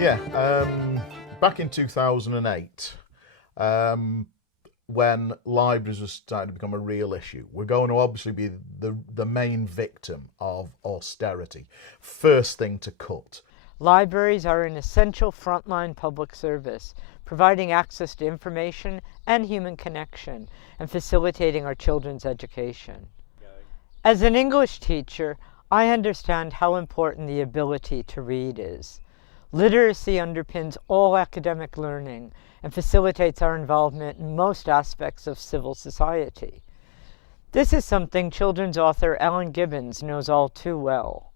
Yeah, back in 2008, when libraries were starting to become a real issue, we're going to obviously be the main victim of austerity. First thing to cut. Libraries are an essential frontline public service, providing access to information and human connection, and facilitating our children's education. As an English teacher, I understand how important the ability to read is. Literacy underpins all academic learning and facilitates our involvement in most aspects of civil society. This is something children's author Ellen Gibbons knows all too well.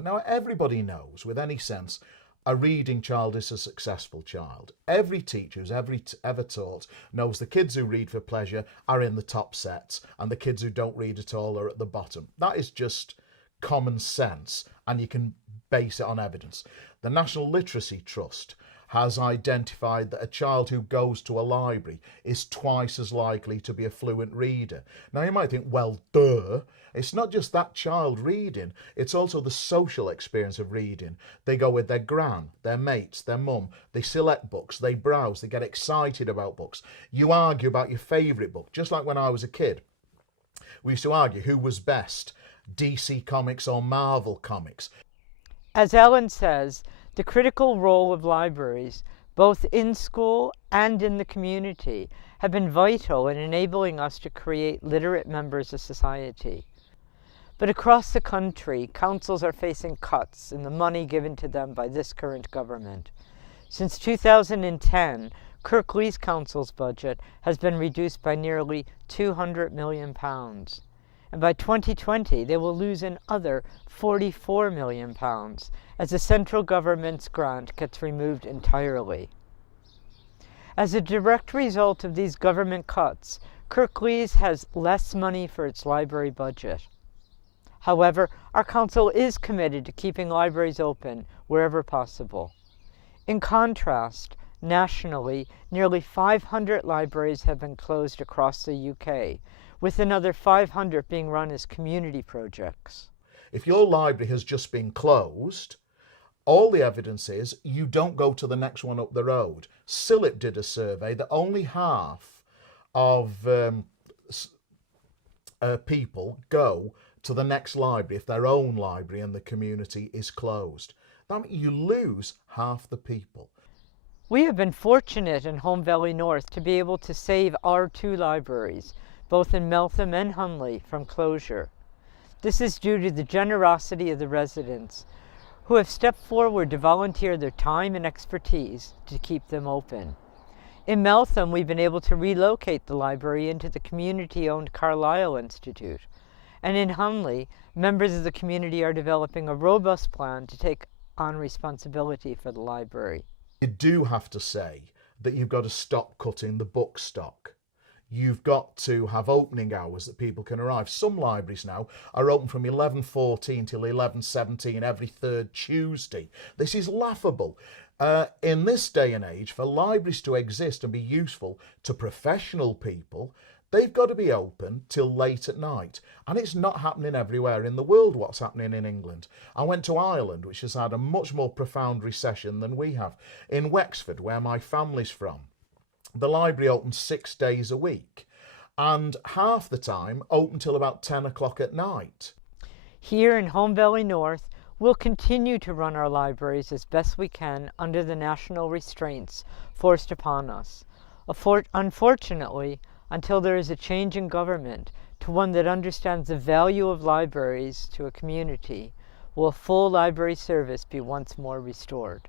Now, everybody knows, with any sense, a reading child is a successful child. Every teacher who's ever taught knows the kids who read for pleasure are in the top sets and the kids who don't read at all are at the bottom. That is just common sense, and you can base it on evidence. The National Literacy Trust has identified that a child who goes to a library is twice as likely to be a fluent reader. Now, you might think, well, duh. It's not just that child reading, it's also the social experience of reading. They go with their gran, their mates, their mum, they select books, they browse, they get excited about books. You argue about your favourite book, just like when I was a kid. We used to argue who was best, DC Comics or Marvel Comics. As Ellen says, the critical role of libraries, both in school and in the community, have been vital in enabling us to create literate members of society. But across the country, councils are facing cuts in the money given to them by this current government. Since 2010, Kirklees Council's budget has been reduced by nearly £200 million. And by 2020, they will lose another £44 million as the central government's grant gets removed entirely. As a direct result of these government cuts, Kirklees has less money for its library budget. However, our council is committed to keeping libraries open wherever possible. In contrast, nationally, nearly 500 libraries have been closed across the UK, with another 500 being run as community projects. If your library has just been closed, all the evidence is you don't go to the next one up the road. CILIP did a survey that only half of people go to the next library if their own library in the community is closed. That means you lose half the people. We have been fortunate in Home Valley North to be able to save our two libraries, both in Meltham and Hunley, from closure. This is due to the generosity of the residents, who have stepped forward to volunteer their time and expertise to keep them open. In Meltham, we've been able to relocate the library into the community-owned Carlisle Institute. And in Hunley, members of the community are developing a robust plan to take on responsibility for the library. You do have to say that you've got to stop cutting the book stock. You've got to have opening hours that people can arrive. Some libraries now are open from 11:14 till 11:17 every third Tuesday. This is laughable. In this day and age, for libraries to exist and be useful to professional people, they've got to be open till late at night. And it's not happening everywhere in the world what's happening in England. I went to Ireland, which has had a much more profound recession than we have. In Wexford, where my family's from, the library opens 6 days a week, and half the time open till about 10 o'clock at night. Here in Home Valley North, we'll continue to run our libraries as best we can under the national restraints forced upon us. Unfortunately, until there is a change in government to one that understands the value of libraries to a community, will full library service be once more restored.